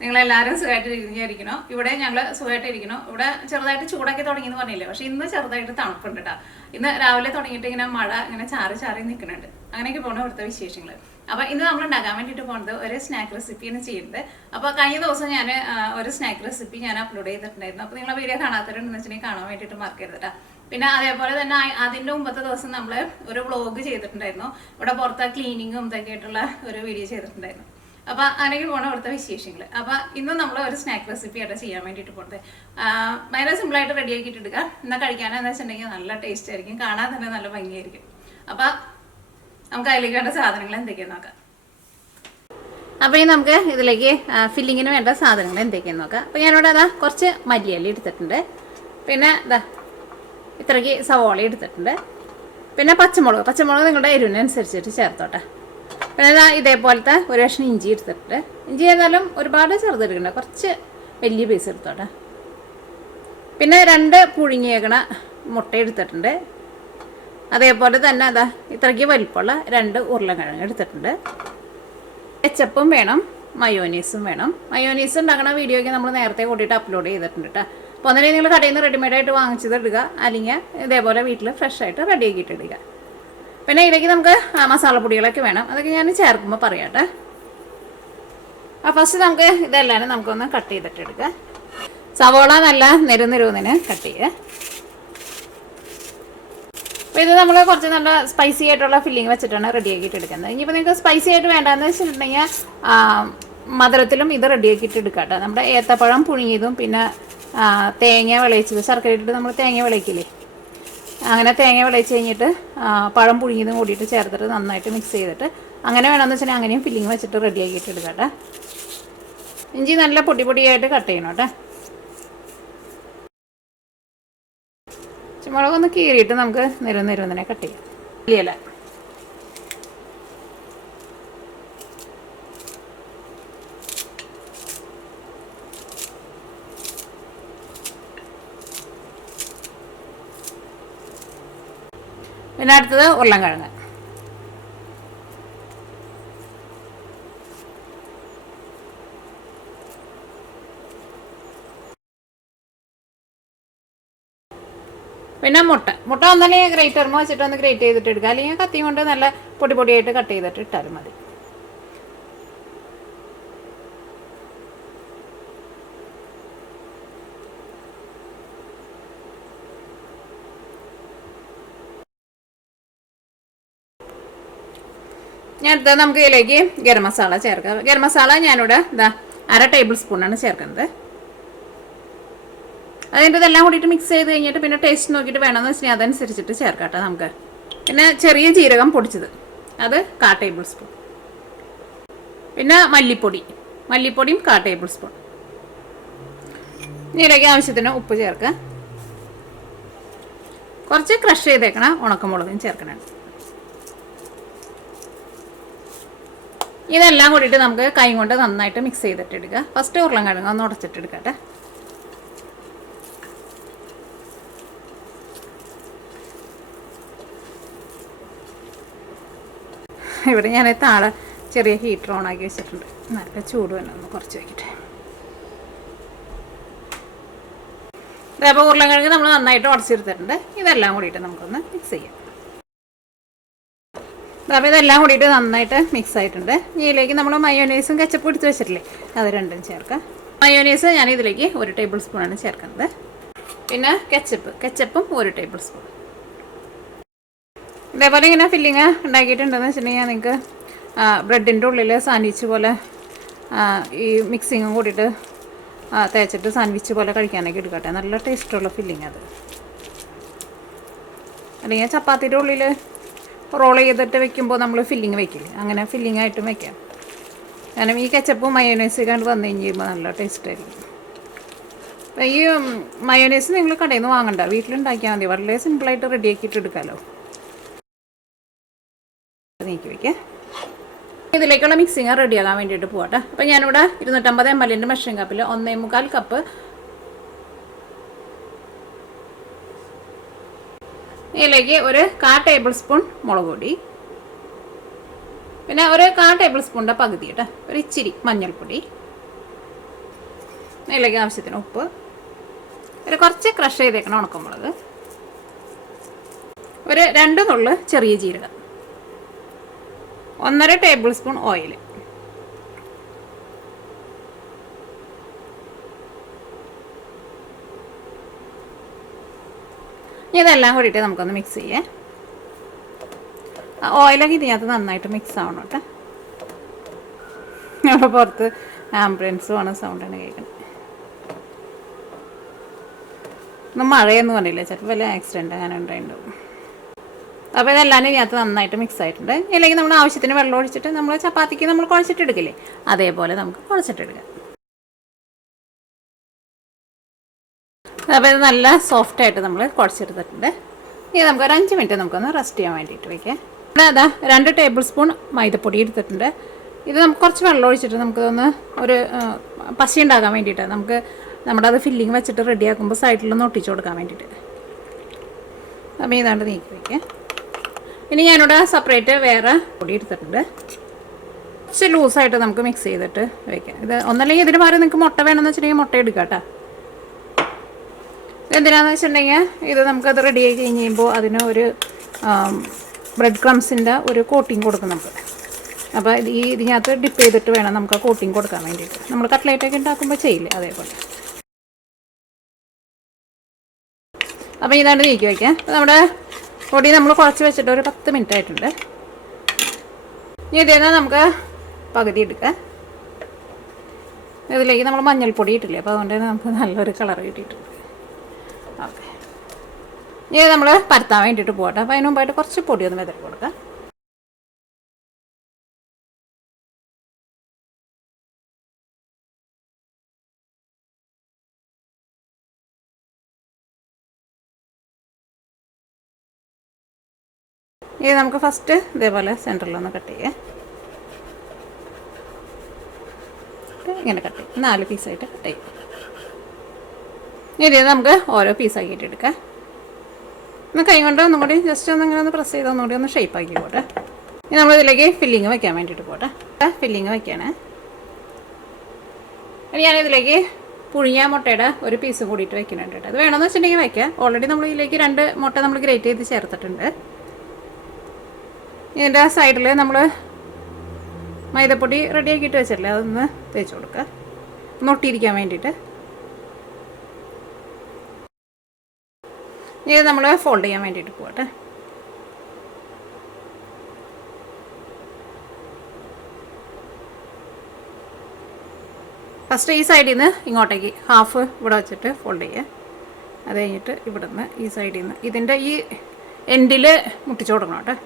നിങ്ങളെല്ലാവരും സുഖമായിട്ടിരിക്കണോ? ഇവിടെ ഞങ്ങൾ സുഖമായിട്ടിരിക്കണോ. ഇവിടെ ചെറുതായിട്ട് ചൂടാക്കി തുടങ്ങിയെന്ന് പറഞ്ഞില്ലേ, പക്ഷെ ഇന്ന് ചെറുതായിട്ട് തണുപ്പുണ്ട് കേട്ടോ. ഇന്ന് രാവിലെ തുടങ്ങിയിട്ട് ഇങ്ങനെ മഴ ഇങ്ങനെ ചാറി ചാറി നിൽക്കുന്നുണ്ട്. അങ്ങനെയൊക്കെ പോകണം ഇവിടുത്തെ വിശേഷങ്ങൾ. അപ്പോൾ ഇന്ന് നമ്മൾ ഉണ്ടാക്കാൻ വേണ്ടിയിട്ട് പോകുന്നത് ഒരു സ്നാക്ക് റെസിപ്പിയാണ് ചെയ്യുന്നത്. അപ്പോൾ കഴിഞ്ഞ ദിവസം ഞാൻ ഒരു സ്നാക്ക് റെസിപ്പി ഞാൻ അപ്ലോഡ് ചെയ്തിട്ടുണ്ടായിരുന്നു. അപ്പോൾ നിങ്ങളെ വീഡിയോ കാണാത്തവരുണ്ടെന്ന് വെച്ചിട്ടുണ്ടെങ്കിൽ കാണാൻ വേണ്ടിയിട്ട് മറക്കരുത് കേട്ടോ. പിന്നെ അതേപോലെ തന്നെ അതിൻ്റെ മുമ്പത്തെ ദിവസം നമ്മൾ ഒരു വ്ളോഗ് ചെയ്തിട്ടുണ്ടായിരുന്നു. ഇവിടെ പുറത്തെ ക്ലീനിങ്ങും ഇതൊക്കെ ആയിട്ടുള്ള ഒരു വീഡിയോ ചെയ്തിട്ടുണ്ടായിരുന്നു. അപ്പോൾ അങ്ങനെയൊക്കെ പോകണം ഇവിടുത്തെ വിശേഷങ്ങൾ. അപ്പോൾ ഇന്ന് നമ്മൾ ഒരു സ്നാക്ക് റെസിപ്പി ആയിട്ട് ചെയ്യാൻ വേണ്ടിയിട്ട് പോകുന്നത് ഭയങ്കര സിമ്പിളായിട്ട് റെഡി ആക്കിയിട്ട് എടുക്കുക. എന്നാൽ കഴിക്കാനെന്ന് വെച്ചിട്ടുണ്ടെങ്കിൽ നല്ല ടേസ്റ്റ് ആയിരിക്കും, കാണാൻ തന്നെ നല്ല ഭംഗിയായിരിക്കും. അപ്പോൾ നമുക്ക് അതിലേക്ക് വേണ്ട സാധനങ്ങൾ എന്തൊക്കെയാന്ന് നോക്കാം. അപ്പോൾ ഇനി നമുക്ക് ഇതിലേക്ക് ഫില്ലിങ്ങിന് വേണ്ട സാധനങ്ങൾ എന്തൊക്കെയാന്ന് നോക്കാം. അപ്പോൾ ഞാനിവിടെ അതാ കുറച്ച് മല്ലിയില എടുത്തിട്ടുണ്ട്, പിന്നെ ഇതാ ഇത്രയ്ക്ക് സവോള എടുത്തിട്ടുണ്ട്, പിന്നെ പച്ചമുളക് നിങ്ങളുടെ എരിവിനനുസരിച്ചിട്ട് ചേർത്തോട്ടെ. പിന്നെ ഇതാ ഇതേപോലത്തെ ഒരു കഷ്ണം ഇഞ്ചി എടുത്തിട്ടുണ്ട്. ഇഞ്ചി ഏതായാലും ഒരുപാട് ചെറുതെടുക്കണ്ട, കുറച്ച് വലിയ പീസ് എടുത്തോട്ടെ. പിന്നെ 2 പുഴുങ്ങിയേക്കണ മുട്ട എടുത്തിട്ടുണ്ട്. അതേപോലെ തന്നെ അതാ ഇത്രയ്ക്ക് വലിപ്പമുള്ള 2 ഉരുളക്കിഴങ്ങ് എടുത്തിട്ടുണ്ട്. കെച്ചപ്പും വേണം, മയോനീസും വേണം. മയോനീസ് ഉണ്ടാക്കണ വീഡിയോയ്ക്ക് നമ്മൾ നേരത്തെ കൂട്ടിയിട്ട് അപ്ലോഡ് ചെയ്തിട്ടുണ്ട് കേട്ടോ. അപ്പോൾ ഒന്നിനെ നിങ്ങൾ കടയിൽ നിന്ന് റെഡിമെയ്ഡായിട്ട് വാങ്ങിച്ചത് ഇടുക, അല്ലെങ്കിൽ ഇതേപോലെ വീട്ടിൽ ഫ്രഷ് ആയിട്ട് റെഡി ആക്കിയിട്ട് ഇടുക. പിന്നെ ഇതിലേക്ക് നമുക്ക് മസാലപ്പൊടികളൊക്കെ വേണം, അതൊക്കെ ഞാൻ ചേർക്കുമ്പോൾ പറയാട്ടെ. ഫസ്റ്റ് നമുക്ക് ഇതെല്ലാം നമുക്കൊന്ന് കട്ട് ചെയ്തിട്ട് എടുക്കുക. സവോള നല്ല നെരുന്നിന് കട്ട് ചെയ്യുക. അപ്പോൾ ഇത് നമ്മൾ കുറച്ച് നല്ല സ്പൈസി ആയിട്ടുള്ള ഫില്ലിങ് വെച്ചിട്ടാണ് റെഡി ആക്കിയിട്ട് എടുക്കുന്നത്. ഇനിയിപ്പോൾ നിങ്ങൾക്ക് സ്പൈസി ആയിട്ട് വേണ്ടാന്ന് വെച്ചിട്ടുണ്ടെങ്കിൽ മധുരത്തിലും ഇത് റെഡി ആക്കിയിട്ട് എടുക്കാം കേട്ടോ. നമ്മുടെ ഏത്തപ്പഴം പുഴുങ്ങിയതും പിന്നെ തേങ്ങ വിളയിച്ചത്, ശർക്കര ഇട്ടിട്ട് നമ്മൾ തേങ്ങ വിളയിക്കില്ലേ, അങ്ങനെ തേങ്ങ വിളയിച്ച് കഴിഞ്ഞിട്ട് പഴം പുഴുങ്ങിയതും കൂടിയിട്ട് ചേർത്തിട്ട് നന്നായിട്ട് മിക്സ് ചെയ്തിട്ട് അങ്ങനെ വേണമെന്ന് വെച്ചിട്ടുണ്ടെങ്കിൽ അങ്ങനെയും ഫില്ലിങ് വെച്ചിട്ട് റെഡി ആക്കിയിട്ട് എടുക്കാം കേട്ടോ. ഇഞ്ചി നല്ല പൊടിയായിട്ട് കട്ട് ചെയ്യണം കേട്ടോ. മുളകൊന്ന് കീറിയിട്ട് നമുക്ക് നിരന്നിനെ കട്ട് ചെയ്യാം. ഇല്ല പിന്നെ അടുത്തത് ഉരുളക്കിഴങ്ങ്. പിന്നെ മുട്ട ഒന്നല്ലേ ഗ്രേറ്റർമ വെച്ചിട്ട് ഒന്ന് ഗ്രേറ്റ് ചെയ്തിട്ട് എടുക്കുക, അല്ലെങ്കിൽ കത്തി കൊണ്ട് നല്ല പൊടിയായിട്ട് കട്ട് ചെയ്തിട്ട് ഇട്ടാലും മതി. അടുത്തത് നമുക്ക് ഇതിലേക്ക് ഗരം മസാല ചേർക്കാം. ഗരം മസാല ഞാനിവിടെ ഇതാ 1/2 ടേബിൾ സ്പൂണാണ് ചേർക്കുന്നത്. അതിൻ്റെ ഇതെല്ലാം കൂടിയിട്ട് മിക്സ് ചെയ്ത് കഴിഞ്ഞിട്ട് പിന്നെ ടേസ്റ്റ് നോക്കിയിട്ട് വേണമെന്ന് വെച്ചാൽ അതനുസരിച്ചിട്ട് ചേർക്കാം കേട്ടോ നമുക്ക്. പിന്നെ ചെറിയ ജീരകം പൊടിച്ചത് അത് 1/4 ടേബിൾ സ്പൂൺ. പിന്നെ മല്ലിപ്പൊടിയും 1/4 ടേബിൾ സ്പൂൺ. ഇതിലേക്ക് ആവശ്യത്തിന് ഉപ്പ് ചേർക്കുക. കുറച്ച് ക്രഷ് ചെയ്തേക്കണം ഉണക്കമുളകും ചേർക്കണം. ഇതെല്ലാം കൂടിയിട്ട് നമുക്ക് കൈ കൊണ്ട് നന്നായിട്ട് മിക്സ് ചെയ്തിട്ട് എടുക്കുക. ഫസ്റ്റ് ഉരുളക്കിഴങ്ങ് ഒന്ന് ഉടച്ചിട്ടെടുക്കട്ടെ. ഇവിടെ ഞാൻ താഴെ ചെറിയ ഹീറ്റർ ഓണാക്കി വെച്ചിട്ടുണ്ട്, നല്ല ചൂട് തന്നെ ഒന്ന് കുറച്ച് വയ്ക്കട്ടെ. അതേപോലെ ഉരുളക്കിഴങ്ങ് നമ്മൾ നന്നായിട്ട് ഉടച്ചെടുത്തിട്ടുണ്ട്. ഇതെല്ലാം കൂടിയിട്ട് നമുക്കൊന്ന് മിക്സ് ചെയ്യാം. അപ്പോൾ ഇതെല്ലാം കൂടിയിട്ട് നന്നായിട്ട് മിക്സ് ആയിട്ടുണ്ട്. ഇതിലേക്ക് നമ്മൾ മയോനൈസും കെച്ചപ്പും എടുത്ത് വെച്ചിട്ടില്ലേ, അത് രണ്ടും ചേർക്കാം. മയോനൈസ് ഞാൻ ഇതിലേക്ക് 1 ടേബിൾ സ്പൂണാണ് ചേർക്കുന്നത്. പിന്നെ കെച്ചപ്പും 1 ടേബിൾ സ്പൂൺ. ഇതേപോലെ ഇങ്ങനെ ഫില്ലിങ് ഉണ്ടാക്കിയിട്ടുണ്ടെന്ന് വെച്ചിട്ടുണ്ടെങ്കിൽ നിങ്ങൾക്ക് ബ്രെഡിൻ്റെ ഉള്ളിൽ സാൻഡ്വിച്ച് പോലെ ഈ മിക്സിങ്ങും കൂടിയിട്ട് തേച്ചിട്ട് സാൻഡ്വിച്ച് പോലെ കഴിക്കാനൊക്കെ എടുക്കട്ടെ. നല്ല ടേസ്റ്റുള്ള ഫില്ലിങ് അത്. അല്ലെങ്കിൽ ചപ്പാത്തിയുടെ ഉള്ളിൽ റോൾ ചെയ്തിട്ട് വെക്കുമ്പോൾ നമ്മൾ ഫില്ലിങ് വെക്കില്ലേ, അങ്ങനെ ഫില്ലിങ് ആയിട്ടും വെക്കാം. കാരണം ഈ കെച്ചപ്പും മയോനൈസും കണ്ട് വന്നു കഴിയുമ്പോൾ നല്ല ടേസ്റ്റ് ആയിരിക്കും. അപ്പോൾ ഈ മയോനൈസ് നിങ്ങൾ കടയിൽ നിന്ന് വാങ്ങണ്ട, വീട്ടിലുണ്ടാക്കിയാൽ മതി. വളരെ സിമ്പിളായിട്ട് റെഡി ആക്കിയിട്ട് എടുക്കാമല്ലോ. നീക്കി വയ്ക്കാം. ഇതിലേക്കുള്ള മിക്സിങ് റെഡിയാകാൻ വേണ്ടിയിട്ട് പോകട്ടെ. അപ്പോൾ ഞാനിവിടെ 250 ml മെഷറിംഗ് കപ്പിൽ 1.25 കപ്പ് ഇതിലേക്ക് 1/4 ടേബിൾ സ്പൂൺ മുളക് പൊടി, പിന്നെ 1/4 ടേബിൾ സ്പൂണിൻ്റെ പകുതി കേട്ടോ, ഒരു ഇച്ചിരി മഞ്ഞൾപ്പൊടി, ഇതിലേക്ക് ആവശ്യത്തിന് ഉപ്പ്, ഒരു കുറച്ച് ക്രഷ് ചെയ്തേക്കണം ഉണക്കമുളക്, ഒരു 2 നുള്ള് ചെറിയ ജീരകം, 1.5 ടേബിൾ സ്പൂൺ ഓയിൽ. ഇതെല്ലാം കൂടിയിട്ട് നമുക്കൊന്ന് മിക്സ് ചെയ്യാം. ഓയിലൊക്കെ ഇതിനകത്ത് നന്നായിട്ട് മിക്സ് ആവണം കേട്ടോ. അപ്പോൾ പുറത്ത് ആംബുലൻസ് പോണ സൗണ്ടാണ് കേൾക്കുന്നത്. ഒന്നും മഴയൊന്നും പറഞ്ഞില്ല, ചിലപ്പോൾ വല്ല ആക്സിഡൻറ്റ് അങ്ങനെ ഉണ്ടായിട്ടുണ്ടാവും. അപ്പോൾ ഇതെല്ലാം ഇതിനകത്ത് നന്നായിട്ട് മിക്സ് ആയിട്ടുണ്ട്. ഇല്ലെങ്കിൽ നമ്മൾ ആവശ്യത്തിന് വെള്ളം ഒഴിച്ചിട്ട് നമ്മൾ ചപ്പാത്തിക്ക് നമ്മൾ കുഴച്ചിട്ടെടുക്കില്ലേ, അതേപോലെ നമുക്ക് കുഴച്ചിട്ടെടുക്കാം. അപ്പോൾ ഇത് നല്ല സോഫ്റ്റായിട്ട് നമ്മൾ കുഴച്ചെടുത്തിട്ടുണ്ട്. ഇനി നമുക്കൊരു 5 മിനിറ്റ് നമുക്കൊന്ന് റെസ്റ്റ് ചെയ്യാൻ വേണ്ടിയിട്ട് വയ്ക്കാം. ഇവിടെ അതാ 2 ടേബിൾ സ്പൂൺ മൈദപ്പൊടി എടുത്തിട്ടുണ്ട്. ഇത് നമുക്ക് കുറച്ച് വെള്ളം ഒഴിച്ചിട്ട് നമുക്കൊന്ന് ഒരു പശ ഉണ്ടാക്കാൻ വേണ്ടിയിട്ട് നമുക്ക് നമ്മുടെ അത് ഫില്ലിങ് വെച്ചിട്ട് റെഡിയാക്കുമ്പോൾ സൈഡിലൊന്ന് ഒട്ടിച്ച് കൊടുക്കാൻ വേണ്ടിയിട്ട്. അപ്പോൾ ഇതാണ്ട് നീക്കി വയ്ക്കാം. ഇനി ഞാനിവിടെ സെപ്പറേറ്റ് വേറെ പൊടി എടുത്തിട്ടുണ്ട്. കുറച്ച് ലൂസായിട്ട് നമുക്ക് മിക്സ് ചെയ്തിട്ട് വയ്ക്കാം. ഇത് ഒന്നല്ലെങ്കിൽ ഇതിന് പകരം നിങ്ങൾക്ക് മുട്ട വേണമെന്ന് വെച്ചിട്ടുണ്ടെങ്കിൽ മുട്ട എടുക്കാം കേട്ടോ. ഇതെന്തിനാണെന്ന് വെച്ചിട്ടുണ്ടെങ്കിൽ ഇത് നമുക്കത് റെഡി ആയി കഴിഞ്ഞ് കഴിയുമ്പോൾ അതിന് ഒരു ബ്രെഡ് ക്രംസിൻ്റെ ഒരു കോട്ടിങ് കൊടുക്കും നമുക്ക്. അപ്പോൾ ഇതിനകത്ത് ഡിപ്പ് ചെയ്തിട്ട് വേണം നമുക്ക് ആ കോട്ടിങ് കൊടുക്കാൻ വേണ്ടിയിട്ട്. നമ്മൾ കട്ട്ലേറ്റൊക്കെ ഉണ്ടാക്കുമ്പോൾ ചെയ്യില്ലേ, അതേപോലെ. അപ്പോൾ ഇതാണ്ട് നീക്കി വയ്ക്കാം. നമ്മുടെ പൊടി നമ്മൾ കുറച്ച് വെച്ചിട്ട് ഒരു 10 മിനിറ്റ് ആയിട്ടുണ്ട്. ഇനി ഇതിൽ നിന്ന് നമുക്ക് പകുതി എടുക്കാം. ഇതിലേക്ക് നമ്മൾ മഞ്ഞൾപ്പൊടി ഇട്ടില്ലേ, അപ്പോൾ അതുകൊണ്ട് തന്നെ നമുക്ക് നല്ലൊരു കളർ കിട്ടിയിട്ടുണ്ട്. ഓക്കെ, ഇനി നമ്മൾ പരത്താൻ വേണ്ടിയിട്ട് പോകട്ടെ. അപ്പോൾ അതിന് മുമ്പായിട്ട് കുറച്ച് പൊടി ഒന്ന് വിതറി കൊടുക്കാം. ഇത് നമുക്ക് ഫസ്റ്റ് ഇതേപോലെ സെൻറ്ററിലൊന്ന് കട്ട് ചെയ്യാം. ഇങ്ങനെ കട്ട് ചെയ്യും, 4 പീസായിട്ട് കട്ട് ചെയ്യും. ഇനി നമുക്ക് ഓരോ പീസാക്കിയിട്ട് എടുക്കാം. ഒന്ന് കൈ കൊണ്ട് ഒന്നും കൂടി ജസ്റ്റ് ഒന്ന് ഇങ്ങനെ ഒന്ന് പ്രസ് ചെയ്ത് ഒന്നുകൂടി ഒന്ന് ഷേപ്പ് ആക്കി പോട്ടെ. ഇനി നമ്മളിതിലേക്ക് ഫില്ലിങ് വയ്ക്കാൻ വേണ്ടിയിട്ട് പോട്ടെ. ഫില്ലിങ് വയ്ക്കാനേ. ഇനി ഞാനിതിലേക്ക് പുഴുങ്ങിയ മുട്ടയുടെ ഒരു പീസ് കൂടിയിട്ട് വയ്ക്കുന്നുണ്ട് കേട്ടോ. അത് വേണമെന്ന് വെച്ചിട്ടുണ്ടെങ്കിൽ വയ്ക്കാം. ഓൾറെഡി നമ്മൾ ഇതിലേക്ക് 2 മുട്ട നമ്മൾ ഗ്രേറ്റ് ചെയ്ത് ചേർത്തിട്ടുണ്ട്. ഇതിൻ്റെ സൈഡിൽ നമ്മൾ മൈദപ്പൊടി റെഡിയാക്കിയിട്ട് വെച്ചിട്ടില്ലേ, അതൊന്ന് തേച്ച് കൊടുക്കുക, ഒട്ടിയിരിക്കാൻ വേണ്ടിയിട്ട്. ഇത് നമ്മൾ ഫോൾഡ് ചെയ്യാൻ വേണ്ടിയിട്ട് പോകട്ടെ. ഫസ്റ്റ് ഈ സൈഡിൽ നിന്ന് ഇങ്ങോട്ടേക്ക് ഹാഫ് ഇവിടെ വെച്ചിട്ട് ഫോൾഡ് ചെയ്യുക. അത് കഴിഞ്ഞിട്ട് ഇവിടെ നിന്ന് ഈ സൈഡിൽ നിന്ന് ഇതിൻ്റെ ഈ എൻഡിൽ മുട്ടിച്ച് കൊടുക്കണം കേട്ടോ.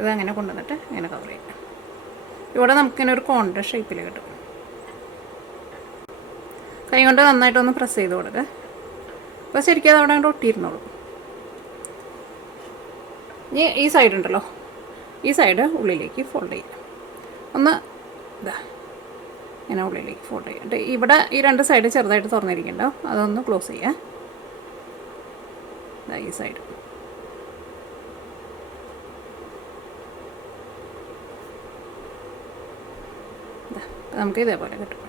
ഇതങ്ങനെ കൊണ്ടുവന്നിട്ട് ഇങ്ങനെ കവർ ചെയ്യാം. ഇവിടെ നമുക്കിങ്ങനെ ഒരു കോണിൻ്റെ ഷേപ്പിൽ കിട്ടും. കൈ കൊണ്ട് നന്നായിട്ടൊന്ന് പ്രസ് ചെയ്ത് കൊടുക്കുക. അപ്പോൾ ശരിക്കും അത് അവിടെ അങ്ങോട്ട് ഒട്ടിയിരുന്നുള്ളൂ. ഇനി ഈ സൈഡ് ഉണ്ടല്ലോ, ഈ സൈഡ് ഉള്ളിലേക്ക് ഫോൾഡ് ചെയ്യാം. ഒന്ന് ഇതാ ഇങ്ങനെ ഉള്ളിലേക്ക് ഫോൾഡ് ചെയ്യാം. ഇവിടെ ഈ 2 സൈഡ് ചെറുതായിട്ട് തുറന്നിരിക്കണ്ടോ, അതൊന്ന് ക്ലോസ് ചെയ്യാം. ഇതാ ഈ സൈഡ്. നമുക്ക് ഇതേപോലെ കിട്ടും.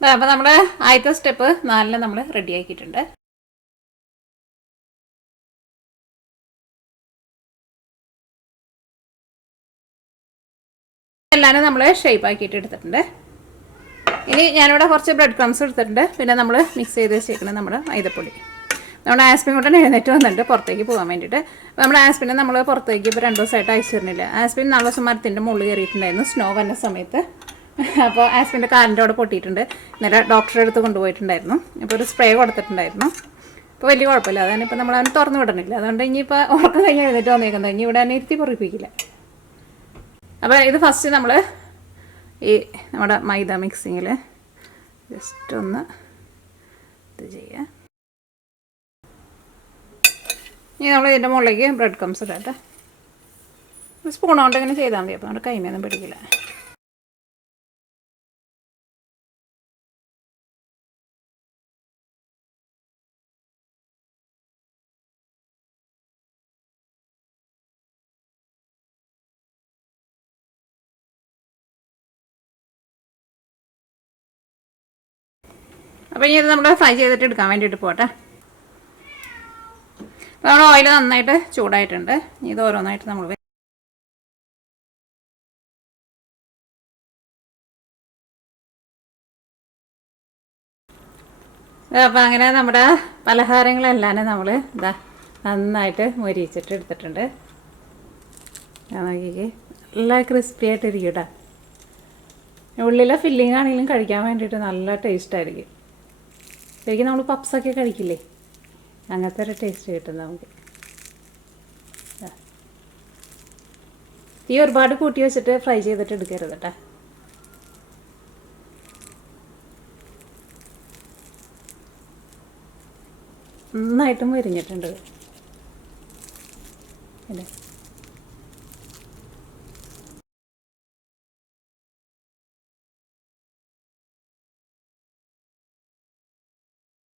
അപ്പോൾ നമ്മുടെ ആദ്യത്തെ സ്റ്റെപ്പ് 4 നമ്മൾ റെഡി ആക്കിയിട്ടുണ്ട്. എല്ലാവരും നമ്മൾ ഷേപ്പ് ആക്കിയിട്ട് എടുത്തിട്ടുണ്ട്. ഇനി ഞാനിവിടെ കുറച്ച് ബ്രെഡ് ക്രംസ് എടുത്തിട്ടുണ്ട്. പിന്നെ നമ്മൾ മിക്സ് ചെയ്ത് വെച്ചേക്കുന്നത് നമ്മുടെ മൈദപ്പൊടി. നമ്മുടെ ആസ്പിൻ കൂട്ടൻ എഴുന്നേറ്റ് വന്നിട്ട് പുറത്തേക്ക് പോകാൻ വേണ്ടിയിട്ട്. അപ്പോൾ നമ്മുടെ ആസ്പിനെ നമ്മൾ പുറത്തേക്ക് ഇപ്പോൾ 2 ദിവസമായിട്ട് അയച്ചിരുന്നില്ല. ആസ്പിൻ 4 ദിവസം മരത്തിൻ്റെ മുകളിൽ കയറിയിട്ടുണ്ടായിരുന്നു സ്നോ വന്ന സമയത്ത്. അപ്പോൾ ആസ്പിൻ്റെ കാലിൻ്റെ അവിടെ പൊട്ടിയിട്ടുണ്ട്. ഇന്നലെ ഡോക്ടറെ അടുത്ത് കൊണ്ടുപോയിട്ടുണ്ടായിരുന്നു. അപ്പോൾ ഒരു സ്പ്രേ കൊടുത്തിട്ടുണ്ടായിരുന്നു. ഇപ്പോൾ വലിയ കുഴപ്പമില്ല. അതാണ് ഇപ്പോൾ നമ്മൾ അവന് തുറന്നു വിടണില്ല. അതുകൊണ്ട് ഇനിയിപ്പോൾ ഉറക്കം കഴിഞ്ഞ് എഴുന്നേറ്റ് വന്നേക്കുന്നത്. ഇനി ഇവിടെ തന്നെ ഇരുത്തി പൊറിപ്പിക്കില്ല. അപ്പോൾ ഇത് ഫസ്റ്റ് നമ്മൾ ഈ നമ്മുടെ മൈദ മിക്സിങ്ങിൽ ജസ്റ്റ് ഒന്ന് ഇത് ചെയ്യുക. ഇനി നമ്മൾ ഇതിൻ്റെ മുകളിലേക്ക് ബ്രെഡ് ക്രംസ് ഇടാം. സ്പൂൺ കൊണ്ട് ഇങ്ങനെ ചെയ്താൽ മതി. അപ്പോൾ നമ്മുടെ കൈമേന്നും പിടിക്കില്ല. അപ്പോൾ ഇനി ഇത് നമ്മൾ ഫ്രൈ ചെയ്തിട്ട് എടുക്കാൻ വേണ്ടിയിട്ട് പോട്ടെ. അപ്പോൾ നമ്മുടെ ഓയിൽ നന്നായിട്ട് ചൂടായിട്ടുണ്ട്. ഇത് ഓരോന്നായിട്ട് നമ്മൾ അപ്പോൾ അങ്ങനെ നമ്മുടെ പലഹാരങ്ങളെല്ലാം നമ്മൾ ഇതാ നന്നായിട്ട് മൊരിയിച്ചിട്ട് എടുത്തിട്ടുണ്ട്. നോക്കിക്കേ, നല്ല ക്രിസ്പി ആയിട്ടിരിക്കും കേട്ടോ. ഉള്ളിലെ ഫില്ലിംഗ് ആണെങ്കിലും കഴിക്കാൻ വേണ്ടിയിട്ട് നല്ല ടേസ്റ്റായിരിക്കും. ശരിക്കും നമ്മൾ പപ്സൊക്കെ കഴിക്കില്ലേ, അങ്ങനത്തെ ഒരു ടേസ്റ്റ് കിട്ടും നമുക്ക്. തീ ഒരുപാട് കൂട്ടി വെച്ചിട്ട് ഫ്രൈ ചെയ്തിട്ട് എടുക്കരുത് കേട്ടോ. നന്നായിട്ടും മൊരിഞ്ഞിട്ടുണ്ട്. അല്ലേ?